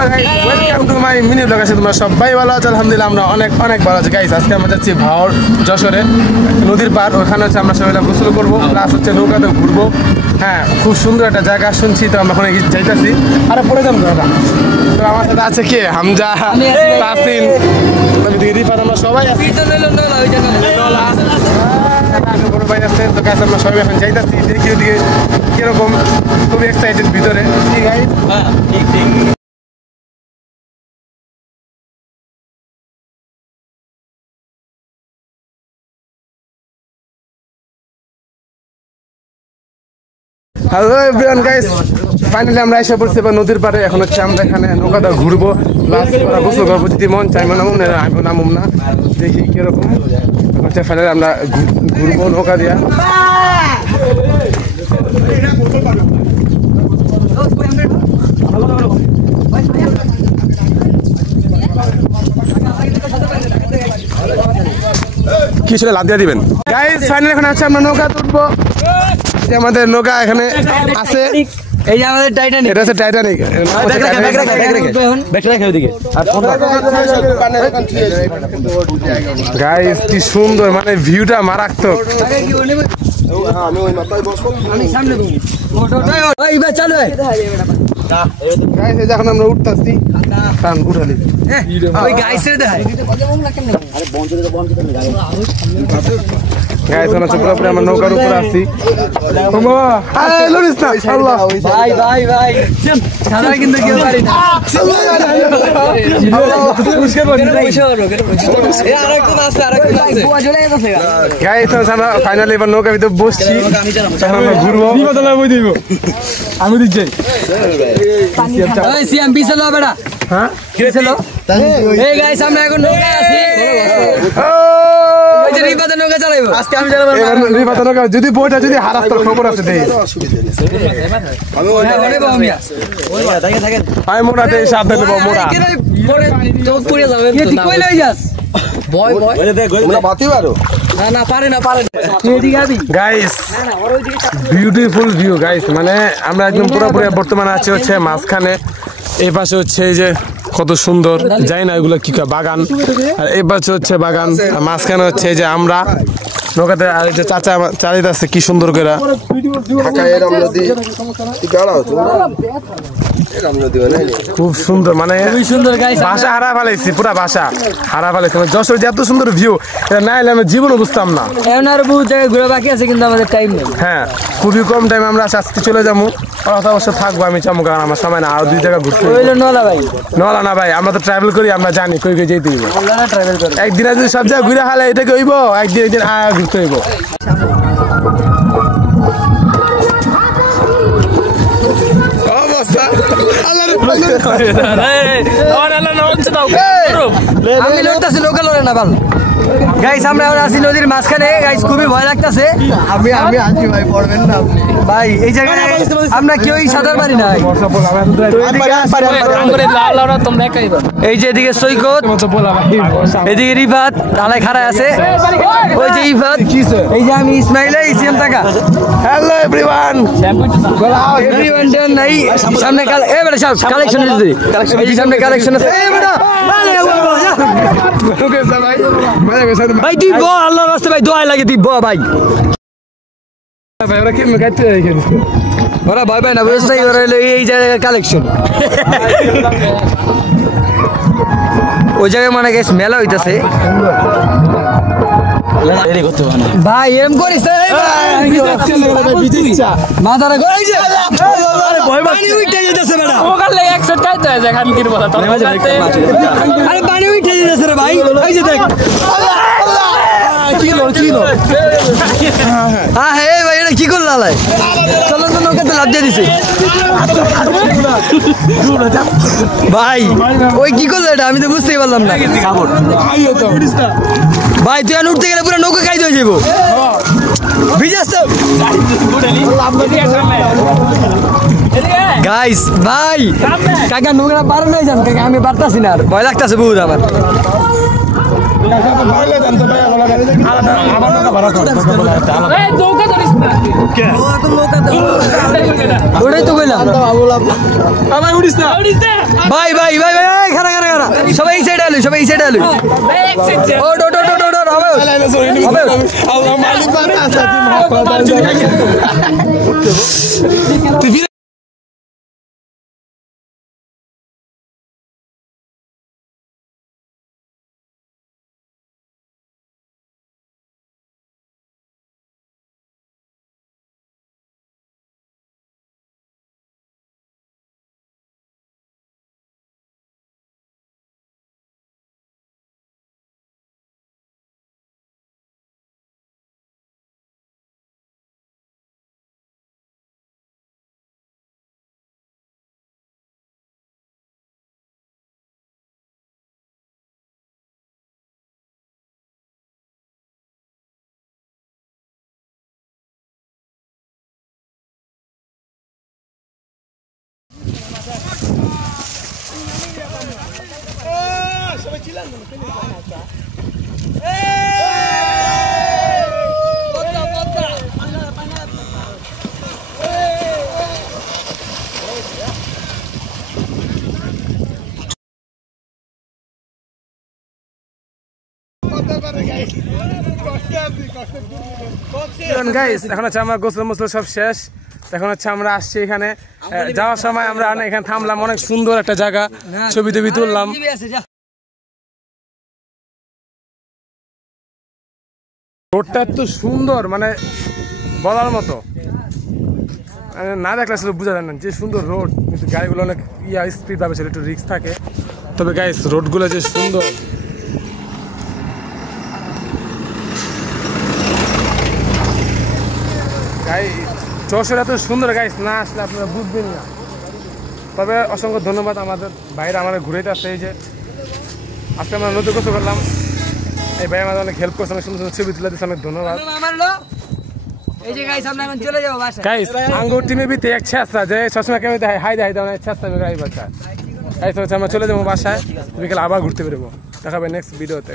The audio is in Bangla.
Welcome to my mini blog. আছে তোমরা সবাই ভালো আছো? আলহামদুলিল্লাহ আমরা অনেক ভালো আছি গাইস। আজকে আমরা যাচ্ছি ভাওর যশোরে নদীর পার। ওখানে হচ্ছে আমরা সবাই গোসল করবো, প্লাস হচ্ছে নৌকাতে ঘুরবো। হ্যাঁ, খুব সুন্দর একটা জায়গা শুনছি, তো আমরা ওখানে যাইতেছি। আরে পড়ে যাবো দাদা। তো আমার সাথে আছে কে? হামজা, তাসিন, রিফাত, আমরা সবাই আছি। বড় ভাই আছে। তো গাইস আমরা সবাই এখন যাইতেছি, দেখি ওদিকে কিরকম। খুবই এক্সাইটেড ভিতরে। ঠিক গাইস, ঠিক হ্যালো এভরিওয়ান গাইস, ফাইনালি আমরা এসে পড়ছি এবার নদীর পাড়ে। এখন হচ্ছে আমরা এখানে নৌকাটা ঘুরবো, প্লাস গোসল করবো। যদি মন চাই নামুম না, আমি নামুম না, দেখি কিরকম হচ্ছে। ফাইনালি আমরা ঘুরবো নৌকা দিয়া। কি ছিল লাভ দিয়ে দিবেন গাইস। ফাইনালি এখন আছে আমরা নৌকা তুলবো। আমাদের নৌকা এখানে আছে, এই যে আমাদের টাইটানিক। এটা হচ্ছে টাইটানিক। গাইস কি সুন্দর, মানে ভিউটা মারাত্মক। এখন আমরা উঠতেছি, উঠালি পুরোপুরি আমার নৌকার উপরে আসছি। ফাইনালি এবার নৌকার ভিতরে বসছি, ঘুরবো। আমি দিচ্ছি যদি বইটা যদি হারাস তোর খবর আছে। আমি মোটা দেই সাবধান দেবো মোটা। গাইস বিউটিফুল ভিউ গাইস, মানে আমরা একদম পুরোপুরি বর্তমানে আছি হচ্ছে মাঝখানে। এই পাশে হচ্ছে এই যে কত সুন্দর, যাই না এগুলো কি বাগান, আর এই পাশে হচ্ছে বাগান, আর মাঝখানে হচ্ছে এই যে আমরা নৌকাতে। আর এই যে চাচা চালিয়ে আছে কি সুন্দর করে। খুব সুন্দর, মানে ভাষা হারা ফেলাইছি, পুরা ভাষা হারা ফেলাইছি। যশোর যে এত সুন্দর ভিউ, এটা না এলে আমি জীবনও বুঝতাম না। বহু জায়গায় ঘুরে বাকি আছে, কিন্তু আমাদের টাইম নেই। হ্যাঁ, খুবই কম টাইম আমরা আজকে চলে যাবো। অবশ্য থাকবো, আমি চামু, কারণ আমার সময় না। আর 2 জায়গা ঘুরতে নলা না ভাই, আমরা তো ট্রাভেল করি, আমরা জানি কই কই যেতে হইব। একদিন যদি সব জায়গায় ঘুরে হালে এটাকে হইব, একদিন ঘুরতে হইব। আমি লড়তেছি, নৌকা লড়ে না ভালো। গাইস আমরা আছি নদীর মাঝখানে। গাইস খুবই ভয় লাগতেছে। আমি আছি ভাই, পড়বেন না ভাই। এই জায়গায় আমরা কেউই সাঁতার পারি না। এই যে এদিকে সৈকত, এদিকে রিফাত ঢালাই খাড়ায় আছে। ওই যে রিফাত, এই যে আমি ইসমাইল, ইসিএম টাকা। হ্যালো এভরিওয়ান, নাই সামনে কালেকশন আছে, এই যে সামনে কালেকশন আছে। ভাই তুই বল, আল্লাহর রাস্তে ভাই দোয়া লাগে, তুই বল ভাই। ওরা ভাই ভাই না বুঝতে, এই জায়গায় কালেকশন। ওই জায়গায় মানে গেছে মেলা হইতেছে ভাই। এরম করিস মাথাটা পানি উঠে যেতেছে রে ভাই। এই যে দেখ, হ্যাঁ ভাই, এটা কি করলো? চলো তো নৌকাতে লাভ দিয়ে দিছে ভাই। ওই কি করলো এটা, আমি তো বুঝতেই পারলাম না ভাই। তুই উঠতে গেলে পুরো নৌকা খাইতে হয়ে যাবো, ভিজাস তো গাইস। ভাই কাকা নৌকাটা পার হয়ে যান কাকা, আমি পারতাছি না, আর ভয় লাগতেছে বহুত আমার। আবার নৌকা ভাড়া কর ওটাই তো কইলাম ভাই ভাই ভাই ভাই খারা খারা খারা সবাই এই সাইডে আলু সবাই এই সাইডে আলু ওট ওট ওট ওট ওট হবে গাইস এখন হচ্ছে আমার গোসল মোসল সব শেষ এখন হচ্ছে আমরা আসছি এখানে যাওয়ার সময় আমরা এখানে থামলাম অনেক সুন্দর একটা জায়গা ছবি টবি তুললাম রোডটা এত সুন্দর মানে বলার মতো না দেখলে আসলে বোঝা যায় না যে সুন্দর রোড কিন্তু গাড়িগুলো অনেক স্পিড পাবে সেটা একটু রিস্ক থাকে তবে গাইস রোডগুলো যে সুন্দর যশোর এত সুন্দর গাইস না আসলে আপনারা বুঝবেন না তবে অসংখ্য ধন্যবাদ আমাদের বাইরে আমাদের ঘুরেতে আসছে এই যে আজকে আমরা নতুন কিছু করলাম এই ভাই আমাদের অনেক হেল্প করছে অনেক সুন্দর সুন্দর ছবি তুলে দিচ্ছে অনেক ধন্যবাদ গাইস আঙ্গুর টিমে বিতে এক ছেঁচা যে সবসময় কেমন হাই দেয় ছেঁচা গাড়ি বাচ্চা গাইস আমরা চলে যাবো বাসায় বিকেল আবার ঘুরতে বেরোবো দেখাবে নেক্সট ভিডিওতে